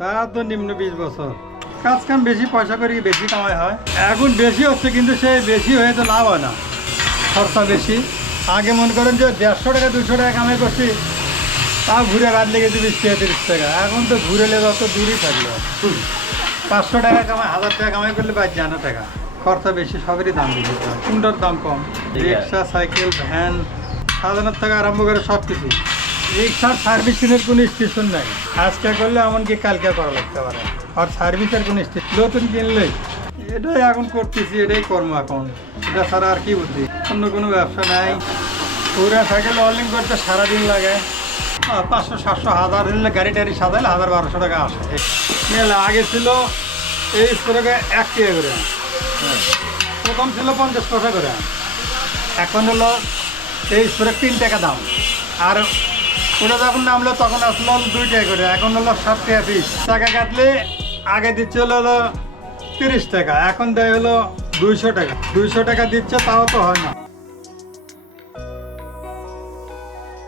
তা তো নিম্ন 20 বছর কাজ কাম বেশি পয়সা করি বেশি কামাই হয়। এখন বেশি হচ্ছে কিন্তু সেই বেশি হয়ে তো লাভ হয় না, খরচা বেশি। আগে মনে করেন যে 150 টাকা 200 টাকা কামাই করছি, তাও ঘুরে বাদ লেগে 20-30 টাকা। এখন তো ঘুরে লেগে অত দূরই থাকলো। 500 টাকা কামাই 1000 টাকা কামাই করলে বাদ যায় না টাকা, খরচা বেশি, সবেরই দাম বেশি, কোনটার দাম কম। রিক্সা, সাইকেল, ভ্যান, সাধারণ থেকে আরম্ভ করে সব কিছু। রিক্সার সার্ভিসিংয়ের কোনো স্টেশন নাই, আজকে করলে এমনকি কালকে করা লাগতে পারে। আর সার্ভিসের কোনো স্টেশন নতুন কিনলে এটাই এখন করতেছি, এটাই কর্ম এখন। এটা ছাড়া আর কি বুদ্ধি, অন্য কোনো ব্যবসা নাই। পুরা সাইকেল অলিং করতে সারাদিন লাগে, 500-700 1000 হলে গাড়ি টাড়ি সাজাইলে 1000-1200 টাকা আসে। মেলা আগে ছিল এই স্প্রেকে 1 টাকা করে, প্রথম ছিল 50 পয়সা করে, এখন হলো এই স্প্রে 3 টাকা দাম। আর ওটা যখন নামলো তখন আসলো 2 টাকা করে, এখন হলো 7 টাকা পিস। টাকা কাটলে আগে দিচ্ছে হলো 30 টাকা, এখন দেয় হলো 200 টাকা। 200 টাকা দিচ্ছে, তাও তো হয় না।